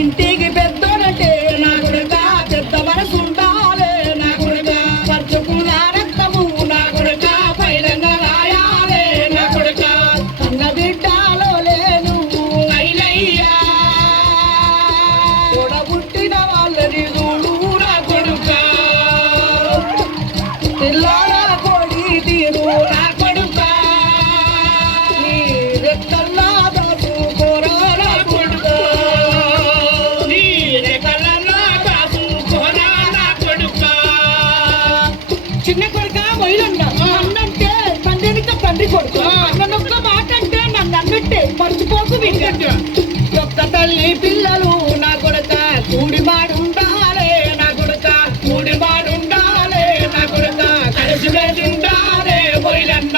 ఇంటికి పెద్దోడంటే నా కొడుక పెద్ద మనసు ఉండాలే నా కొడుక పరుచుకున్న రక్తము నా కొడుక పైలంగా రాయాలే నా కొడుక కన్న బిడ్డలో లేను అయినయ్యా తోడబుట్టిన వాళ్ళని చూడు నా కొడుక పిల్లారా కోడి తీరు నా కొడుక నీ రెక్కల్లా దాచుకోరా నా కొడుక నీ రెక్కలన్నా దాచుకోరా నా కొడుక చిన్న కొడుక మొయిలండ అన్నంటే తండ్రినిక తండ్రి కొడుకు నన్నొక్క మాట అంటే నన్ను అన్నట్టే మర్చిపోకు వింటే ఒక్క తల్లి పిల్లలు నా కొడుక కూడి మాడుండాలే నా కొడుక కూడి మాడుండాలే నా కొడుక కలిసి ఉండాలే మొయిలన్న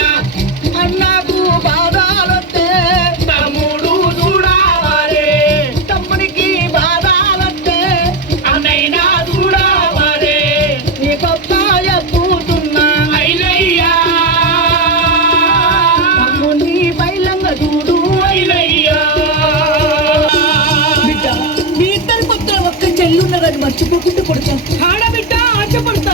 అన్నకు బాధాలొస్తే తమ్ముడు చూడాలే తమ్మునికి బాధాలొస్తే అన్నైనా చూడాలే నీ పప్పాయ పూతున్నా అయినయ్యా తమ్ముని బయలంగా చూడు అయినయ్యా బిడ్డ మీ ఇద్దరి పక్కన ఒక్క చెల్లి ఉన్నదని మర్చిపోకుండా కొడుతాం ఆడబిడ్డ ఆశపడతా